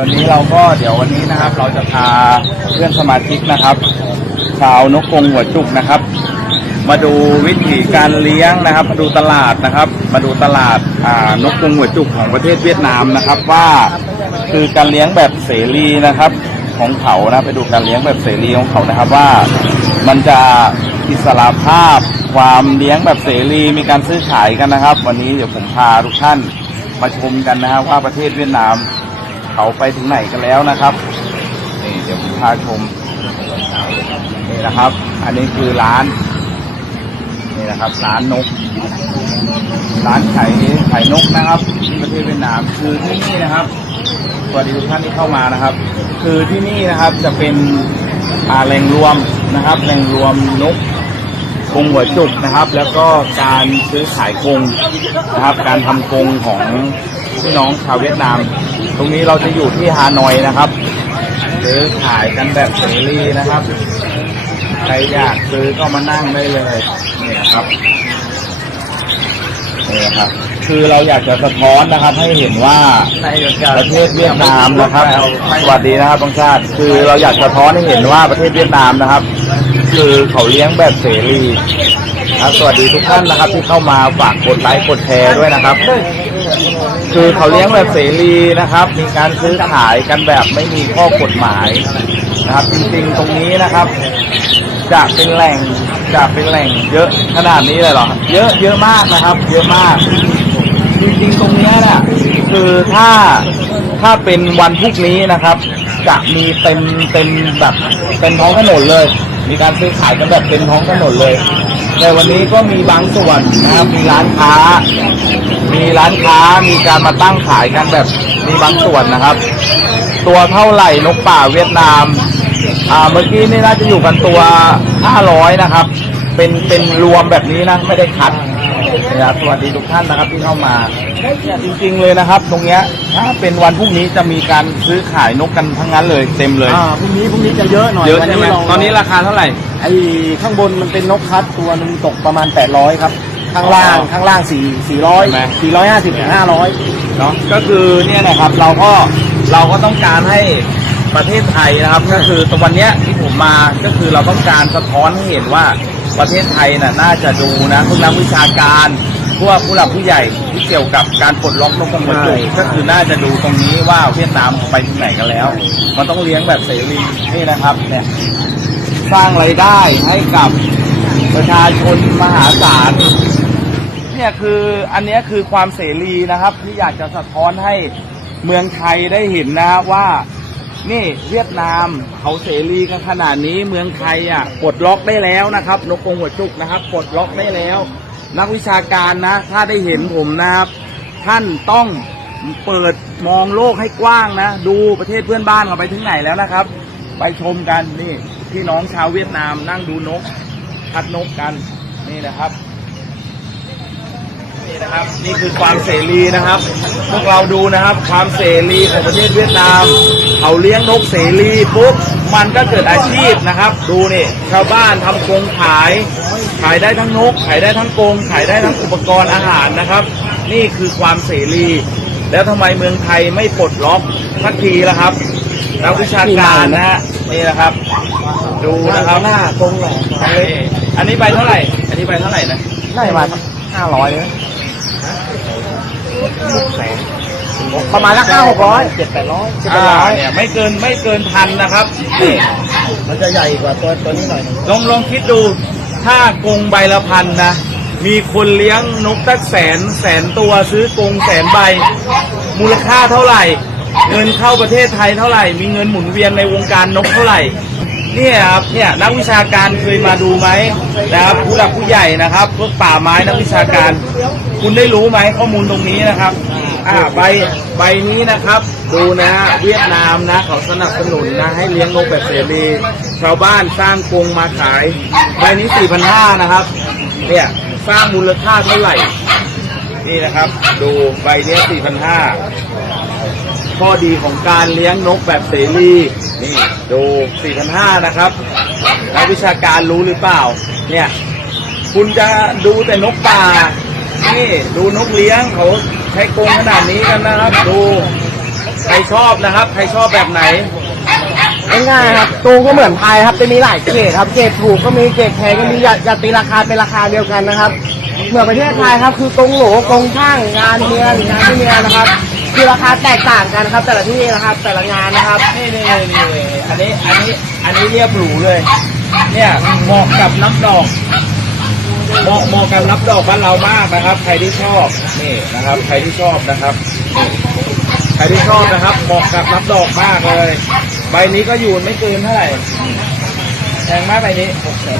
วันนี้เราก็เดี๋ยววันนี้นะครับ เราจะพาเพื่อนสมาชิกนะครับ ชาวนกกงหัวจุกนะครับ มาดูวิธีการเลี้ยงนะครับ มาดูตลาดนะครับ มาดูตลาดอ่านกกงหัวจุกของประเทศเวียดนามนะครับ ว่าคือการเลี้ยงแบบเสรีนะครับ ของเขานะไปดูการเลี้ยงแบบเสรีของเขานะครับว่ามันจะอิสระภาพความเลี้ยงแบบเสรีมีการซื้อขายกันนะครับ วันนี้เดี๋ยวผมพาทุกท่านมาชมกันนะครับว่าประเทศเวียดนาม เขาไปถึงไหนกันแล้วนะครับนี่เดี๋ยวผมพาชมนี่นะครับ อันนี้คือร้านนี่นะครับ ร้านนก ร้านไข่ไข่นกนะครับที่ประเทศเวียดนามคือที่นี่นะครับสวัสดีทุกท่านที่เข้ามานะครับ คือที่นี่นะครับจะเป็นอาแหล่งรวมนะครับแหล่งรวมนกกงหัวจุกนะครับ แล้วก็การซื้อขายกรงนะครับ การทำกรงของ พี่น้องชาวเวียดนาม ตรงนี้เราจะอยู่ที่ฮานอยนะครับซื้อขายกันแบบเสรีนะครับ ใครอยากซื้อก็มานั่งได้เลยนี่ครับนี่ครับ คือเราอยากจะสะท้อนนะครับ ให้เห็นว่าประเทศเวียดนามนะครับ สวัสดีนะครับบางชาติ คือเราอยากสะท้อนให้เห็นว่าประเทศเวียดนามนะครับ คือเขาเลี้ยงแบบเสรีครับสวัสดีทุกท่านนะครับ ที่เข้ามาฝากกดไลค์กดแชร์ด้วยนะครับ คือเขาเลี้ยงแบบเสรีนะครับ มีการซื้อขายกันแบบไม่มีข้อกฎหมายนะครับ จริงๆตรงนี้นะครับ จะเป็นแหล่งจะเป็นแหล่งเยอะขนาดนี้เลยเหรอ เยอะเยอะมากนะครับ เยอะมาก จริงๆตรงนี้นี่ยคือถ้าถ้าเป็นวันพรุ่งนี้นะครับ จะมีเต็มเต็มแบบเต็มท้องถนนเลย มีการซื้อขายกันแบบเต็มท้องถนนเลย แต่วันนี้ก็มีบางส่วนนะครับมีร้านค้า มีร้านค้ามีการมาตั้งขายกันแบบมีบางส่วนนะครับ ตัวเท่าไหร่นกป่าเวียดนามอ่าเมื่อกี้นี่น่าจะอยู่กันตัว 500 นะครับ เป็นเป็นรวมแบบนี้นะ ไม่ได้คัด นะครับสวัสดีทุกท่านนะครับที่เข้ามาเนี่ยจริง ๆเลยนะครับ ตรงเนี้ยถ้าเป็นวันพรุ่งนี้จะมีการซื้อขายนกกันทั้งนั้นเลยเต็มเลย อ่าพรุ่งนี้พรุ่งนี้จะเยอะหน่อยเยอะวัใช่ไหมเราตอนนี้ราคาเท่าไหร่ ไอ้ข้างบนมันเป็นนกคัดตัวหนึงตกประมาณ 800 ครับ ข้างล่างอ๋อข้างล่าง4 ใช่ไหม 400 450ถึง500 เนาะก็คือเนี่ยนะครับเราก็เราก็ต้องการให้ประเทศไทยนะครับ ก็คือตรงวันเนี้ยที่ผมมาก็คือเราต้องการสะท้อนให้เห็นว่า ประเทศไทยน่ะน่าจะดูนะพวกนักวิชาการพวกผู้หลักผู้ใหญ่ที่เกี่ยวกับการปลดล็อกนกกรงหัวจุกใช่ก็คือน่าจะดูตรงนี้ว่าเวียดนามไปถึงไหนกันแล้ว มันต้องเลี้ยงแบบเสรีนี่นะครับเนี่ยสร้างรายได้ให้กับประชาชนมหาศาลเนี่ยคืออันเนี้ยคือความเสรีนะครับ ที่อยากจะสะท้อนให้เมืองไทยได้เห็นนะครับว่า นี่เวียดนามเขาเสรีกันขนาดนี้เมืองไทยอะปลดล็อกได้แล้วนะครับ นกกรงหัวจุกนะครับปลดล็อกได้แล้ว นักวิชาการนะ ถ้าได้เห็นผมนะครับ ท่านต้องเปิดมองโลกให้กว้างนะ ดูประเทศเพื่อนบ้านเขาไปถึงไหนแล้วนะครับ ไปชมกันนี่พี่น้องชาวเวียดนามนั่งดูนกพัดนกกันนี่นะครับ นี่นะครับนี่คือความเสรีนะครับ พวกเราดูนะครับ ความเสรีของประเทศเวียดนามเขาเลี้ยงนกเสรีปุ๊บมันก็เกิดอาชีพนะครับ ดูนี่ชาวบ้านทำกรงขาย ขายได้ทั้งนก ขายได้ทั้งกรงขายได้ทั้งอุปกรณ์อาหารนะครับ นี่คือความเสรี แล้วทำไมเมืองไทยไม่ปลดล็อกสักทีละครับนักวิชาการนะฮะนี่นะครับ ดูนะครับหน้าตรงไหนนี่อันนี้ใบเท่าไหร่ อันนี้ใบเท่าไหร่นะได้มา 500นะประมาณละ5 600 7 800 7อ่า800เนี่ยไม่เกินไม่เกินพันนะครับนี่มันจะใหญ่กว่าตัวตัวนี้หน่อยหนึงลองลองคิดดูถ้ากรงใบละพันนะมีคนเลี้ยงนกตั้งแสนแสนตัวซื้อกรงแสนใบ มูลค่าเท่าไหร่ เงินเข้าประเทศไทยเท่าไหร่ มีเงินหมุนเวียนในวงการนกเท่าไหร่ เนี่ยครับเนี่ยนักวิชาการเคยมาดูไหมนะครับผู้หลักผู้ใหญ่นะครับพวกป่าไม้นักวิชาการ คุณได้รู้ไหมข้อมูลตรงนี้นะครับอ่าใบใบนี้นะครับ ดูนะเวียดนามนะเขาสนับสนุนนะให้เลี้ยงนกแบบเสรีชาวบ้านสร้างกรงมาขายใบนี้สี่พันห้านะครับเนี่ยสร้างมูลค่าเท่าไหร่นี่นะครับ ดูใบนี้สี่พันห้า ข้อดีของการเลี้ยงนกแบบเสรีนี่ดูสี่พันะครับนักวิชาการรู้หรือเปล่า เนี่ย คุณจะดูแต่นกป่า นี่ ดูนกเลี้ยงเขาใช้กรงขนาดนี้กันนะครับ ดู ใครชอบนะครับ ใครชอบแบบไหน ง่ายๆครับกรงก็เหมือนไทยครับจะมีหลายเกรดครับ เกรดถูกก็มีเกรดแพงก็มีอย่าอย่าตีราคาเป็นราคาเดียวกันนะครับ เหมือนประเทศไทยครับ คือกรงโหลกรงช่างงานเมืองานที่เมียนะครับ คือราคาแตกต่างกันครับ แต่ละที่นะครับแต่ละงานนะครับ นี่นี่นี่นี่อันนี้อันนี้อันนี้เรียบหรูเลย เนี่ยเหมาะกับนับดอกเหมาะเหมาะกับนับดอกบ้านเรามากนะครับ ใครที่ชอบนี่นะครับ ใครที่ชอบนะครับนี่ใครที่ชอบนะครับเหมาะกับนับดอกมากเลย ใบนี้ก็อยู่ไม่เกินเท่าไหร่แพงมากใบนี้หกแสน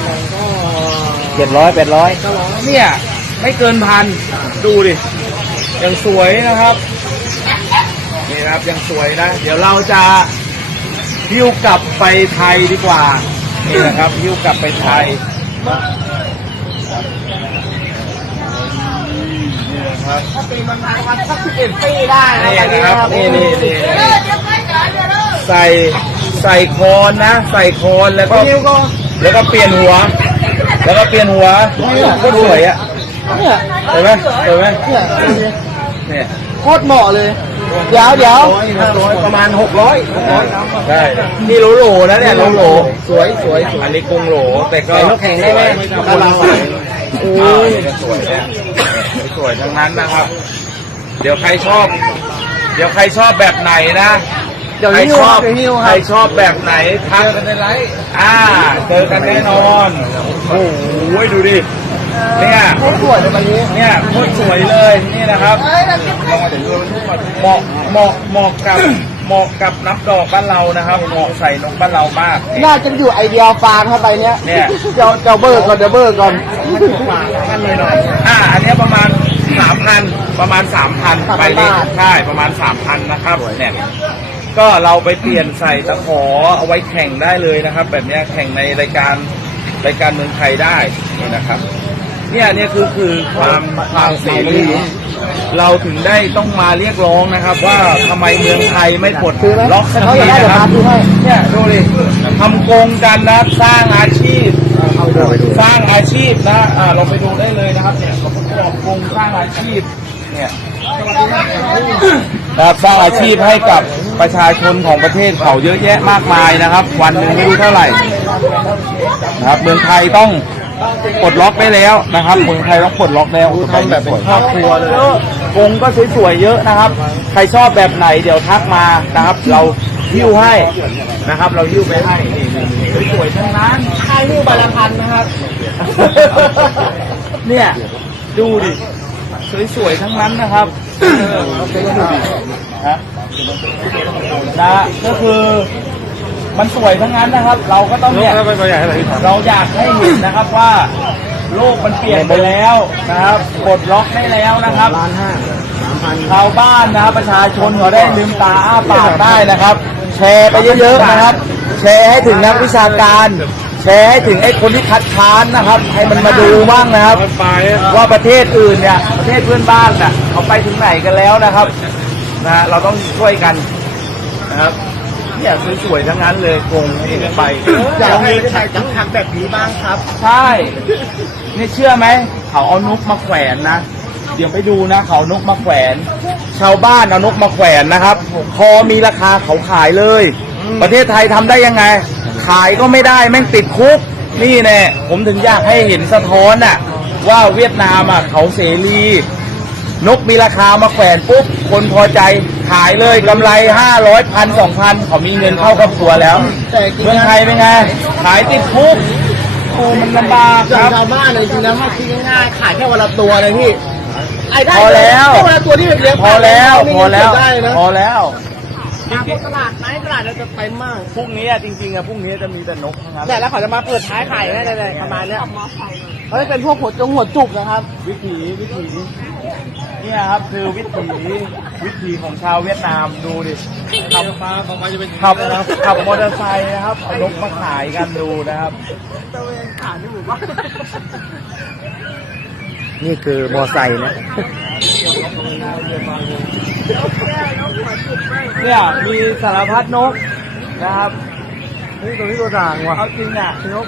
เจ็ดร้อยแปดร้อยเนี่ย ไม่เกินพันดูดิยังสวยนะครับ นี่นะครับยังสวยนะ เดี๋ยวเราจะหิ้วกลับไปไทยดีกว่า นี่นะครับหิ้วกลับไปไทยนี่นะครับถ้าตีมันประมาณสักสิบเอ็ดปีได้นะนี่นะครับนี่นี่นี่ใส่ใส่โคนนะ ใส่โคนแล้วก็แล้วก็เปลี่ยนหัว แล้วก็เปลี่ยนหัวก็สวยอะเห็นไหมเห็นไหมเนี่ยโคตรเหมาะเลย เดี๋ยวเดี๋ยวประมาณหกร้อยหกร้อยใช่นี่โหลโหลนะเนี่ยโหลโหลสวยสวยอันนี้กรงโหลแต่ก็ใส่นกแข่งได้ไหมคนละสวยโอ้โอ้ยยสวยเนี่ยสวยทั้งนั้นนะครับ เดี๋ยวใครชอบ เดี๋ยวใครชอบแบบไหนนะเดี๋ยวใครนิ้วชคอรับบเดี๋ยวนิ้วคใครรับชอบแบบไหนทักกันในไลฟ์อ่าเจอกันแน่นอนโอ้โหดูดิ เนี่ยโคตรสวยเลยวันนี้เนี่ยโคตรสวยเลยนี่นะครับเหมาะเหมาะเหมาะกับเหมาะกับน้ำดอกบ้านเรานะครับเหมาะใส่นกบ้านเรามากน่าจะอยู่ไอเดียฟาร์มเข้าไปเนี้ยเนี่ยเจ้าเจ้าเบิร์ก่อนเดี๋ยวเบิร์ก่อนกันเลยหน่อยอ่าอันเนี้ยประมาณสามพันประมาณสามพันไปนี้ใช่ประมาณสามพันนะครับเนี่ยก็เราไปเปลี่ยนใส่ตะขอเอาไว้แข่งได้เลยนะครับ แบบเนี้ยแข่งในรายการรายการเมืองไทยได้นี่นะครับ เนี่ยเนี่ยคือคือความความเสรีเราถึงได้ต้องมาเรียกร้องนะครับ ว่าทำไมเมืองไทยไม่ปลดล็อกสักเขาทีจะได้เดี๋ยวนะคพารับดูให้เนี่ยดูดิทำโกงกันนะสร้างอาชีพสร้างอาชีพนะอ่าเราไปดูได้เลยนะครับเนี่ยเขาประกอบโกงสร้างอาชีพเนี่ยนะครับสร้างอาชีพให้กับประชาชนของประเทศเขาเยอะแยะมากมายนะครับ วันหนึ่งไม่รู้เท่าไหร่นะครับเมืองไทยต้อง ปลดล็อกได้แล้วนะครับเมืองไทยต้องปลดล็อกแล้วทำแบบเป็นครอบครัวเลยกงก็สวยๆเยอะนะครับ ใครชอบแบบไหนเดี๋ยวทักมานะครับ เราหิ้วให้นะครับ เราหิ้วไปให้นี่ๆๆสวยๆทั้งนั้นค่ายนิ้วบาลาพันนะครับ เนี่ยดูดิสวยๆทั้งนั้นนะครับเออฮะนะก็คือ มันสวยทั้งนั้นนะครับ เราก็ต้องเนี่ยเราอยากให้เห็นนะครับว่าโลกมันเปลี่ยนไปแล้วนะครับปลดล็อกได้แล้วนะครับล้านห้าสามพันชาวบ้านนะครับประชาชนเขาได้ลืมตาอ้าปากได้นะครับ แชร์ไปเยอะๆนะครับ แชร์ให้ถึงนักวิชาการแชร์ให้ถึงไอ้คนที่คัดค้านนะครับ ให้มันมาดูบ้างนะครับ ว่าประเทศอื่นเนี่ยประเทศเพื่อนบ้านน่ะเขาไปถึงไหนกันแล้วนะครับนะเราต้องช่วยกันนะครับ เนี่ยสวยๆทั้งนั้นเลยกงนี่ไปอยากให้ถ่ายจังหักแบบนี้บ้างครับ ใช่นี่เชื่อไหมเขาเอานกมาแขวนนะเดี๋ยวไปดูนะเขาเอานกมาแขวน ชาวบ้านเอานกมาแขวนนะครับพอมีราคาเขาขายเลย ประเทศไทยทำได้ยังไง ขายก็ไม่ได้แม่งติดคุก นี่แน่ผมถึงอยากให้เห็นสะท้อนน่ะว่าเวียดนามอะเขาเสรี นกมีราคามาแขวนปุ๊บคนพอใจ ขายเลยกำไรห้าร้อยพันสองพันเขามีเงินเข้าครอบครัวแล้วแต่จริงๆเมืองไทยเป็นไง ขายติดคุกโอ้มันลำบากส่วคนรับ ชาวบ้านเลยจริงๆแล้วถ้าคิดง่ายๆขายแค่วันละตัวเลยพี่ไอ้ได้พอแล้วแค่วันละตัวที่เลี้ยงพอแล้ว พอแล้ว ได้นะพอแล้ว มาพวกตลาดไหนตลาดเราจะเต็มมาก พรุ่งนี้อะจริงๆอะพรุ่งนี้จะมีแต่นกทั้งนั้นแต่แล้วเขาจะมาเปิดท้ายขายให้เลยประมาณเนี้ยเขาจะเป็นพวกหัวจงหัวจุกนะครับ วิถีวิถี เนี่ยครับ คือวิถีวิถีของชาวเวียดนามดูดิขับมาของมันจะเป็นขับขับมอเตอร์ไซค์นะครับเอานกมาขายกันดูนะครับนี่คือมอไซค์นะเนี่ยมีสารพัดนกนะครับนี่ตัวนี้ตัวด่างว่ะเอาจริงอะนก